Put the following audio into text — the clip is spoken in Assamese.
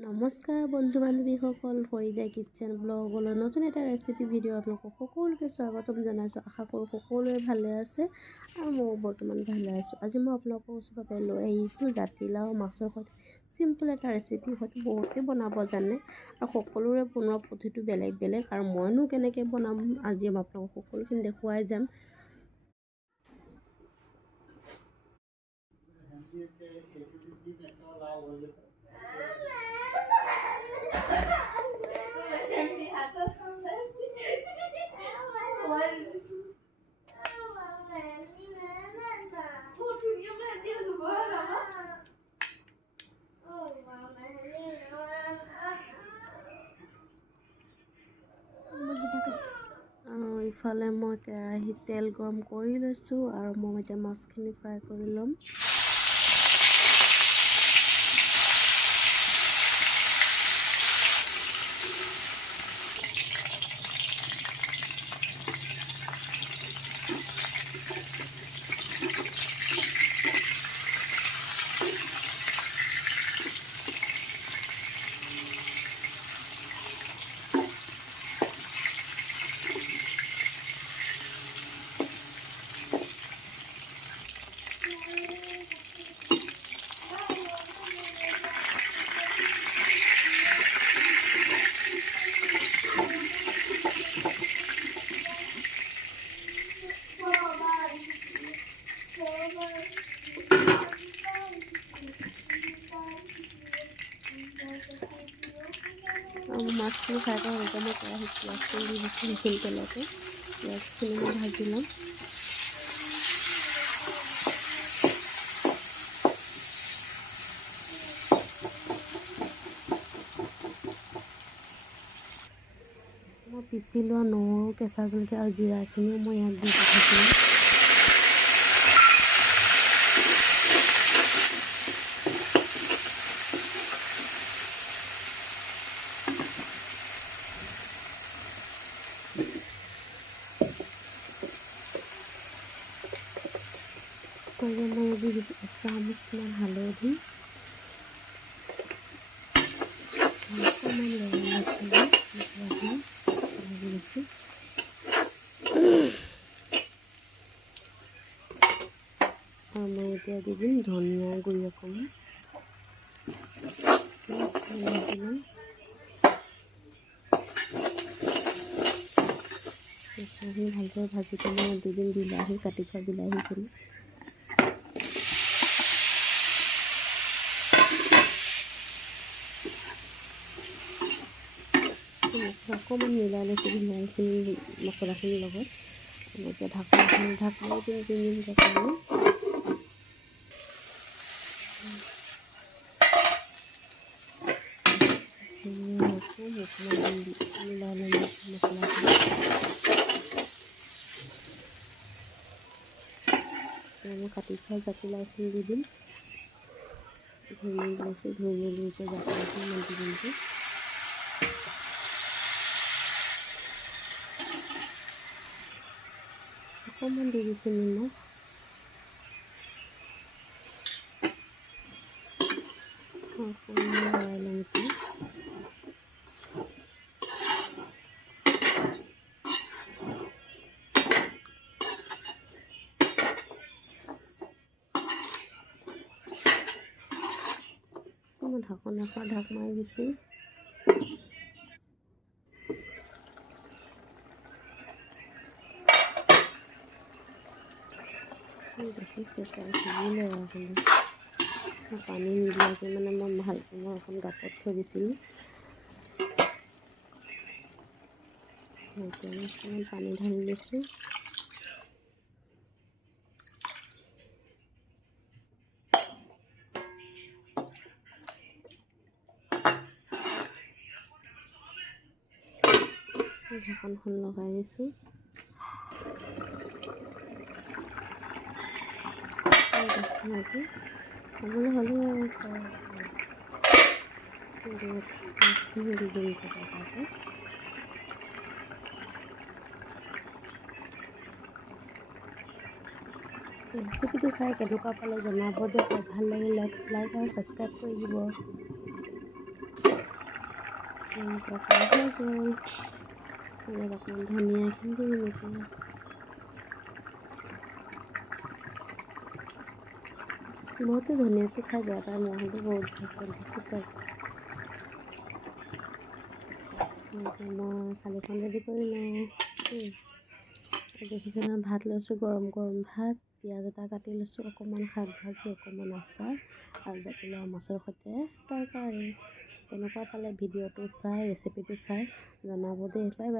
নমস্কাৰ বন্ধু বান্ধৱীসকল, ফৰিদা কিটচেন ব্লগলৈ নতুন এটা ৰেচিপি ভিডিঅ' আপোনালোকক সকলোকে স্বাগতম জনাইছোঁ। আশা কৰোঁ সকলোৱে ভালে আছে আৰু মই বৰ্তমান ভালে আছোঁ। আজি মই আপোনালোকৰ ওচৰতে লৈ আহিছোঁ জাতিলাও মাছৰ সৈতে চিম্পল এটা ৰেচিপি। হয়তো বহুতেই বনাব জানে আৰু সকলোৰে বনোৱা পদ্ধতিটো বেলেগ বেলেগ, আৰু মইনো কেনেকৈ বনাম আজি মই আপোনালোকক সকলোখিনি দেখুৱাই যাম। ইফালে মই কেৰাহীত তেল গৰম কৰি লৈছোঁ আৰু মই এতিয়া মাছখিনি ফ্ৰাই কৰি ল'ম। মাছখিনি ফ্ৰাই কৰা হৈছে, মই কেৰাহীত পিঁয়াজখিনি দি দিছোঁ মিঠেল তেলতে। পিঁয়াজখিনি মই ভাজি ল'ম। মই পিচি লোৱা নহৰু, কেঁচা জলকীয়া আৰু জিৰাখিনিও মই ইয়াত দি দিছোঁ। মই দি দিছোঁ 1 চামুচমান হালধি, অকণমান গৰম মছলা দি দিছোঁ, আৰু মই এতিয়া দি দিম ধনিয়া গুড়ি অকণমান। ভালকৈ ভাজি পেলাই মই দি দিম বিলাহী, কাটি থোৱা বিলাহীখিনি। অকণমান মিলাই লৈছোঁ বিলাহীখিনি মছলাখিনিৰ লগত। এনেকৈ ঢাকনি দিম 3 মিনিটৰ কাৰণে। মিলাই ল'ম মছলাখিনি। মই কাটি থোৱা জাতিলাওখিনি দি দিম। ধুই মেলি লৈছোঁ, ধুই মেলি এতিয়া জাতিলাওখিনি মই দি দিম। অকণমান দি দিছোঁ নিমখ। অকণমান লৰাই ল'ম এতিয়া। মই ঢাক মাৰি দিছোঁ। দেখিছোঁ প্ৰায় সিজিলে আৰু পানী নিদিয়াকৈ মানে মই ভালকৈ এখন গাপত থৈ দিছিলোঁ। এতিয়া মই অকণমান পানী ঢালি লৈছোঁ। ঢাকনখন লগাই দিছোঁ। খাবলৈ হ'লেও মাছখিনি দি দিম তাতে। ৰেচিপিটো চাই কেনেকুৱা পালে জনাব দেই। ভাল লাগিলে লাইক আৰু ছাবস্ক্ৰাইব কৰি দিব। অকণমান ধনিয়াখিনি দিম এতিয়া। বহুতে ধনিয়াটো খাই বেয়া পায়, মই কিন্তু বহুত ভাল পাওঁ। দেখিছে মই থালিখন ৰেডি কৰি লওঁ। দেখিছে নহয়, ভাত লৈছোঁ, গৰম গৰম ভাত, পিঁয়াজ এটা কাটি লৈছোঁ, অকণমান শাক ভাজি, অকণমান আচাৰ আৰু জাতিলাও মাছৰ সৈতে তৰকাৰী। তেনেকুৱা পালে ভিডিঅ'টো চাই ৰেচিপিটো চাই জনাব দেই। Bye bye.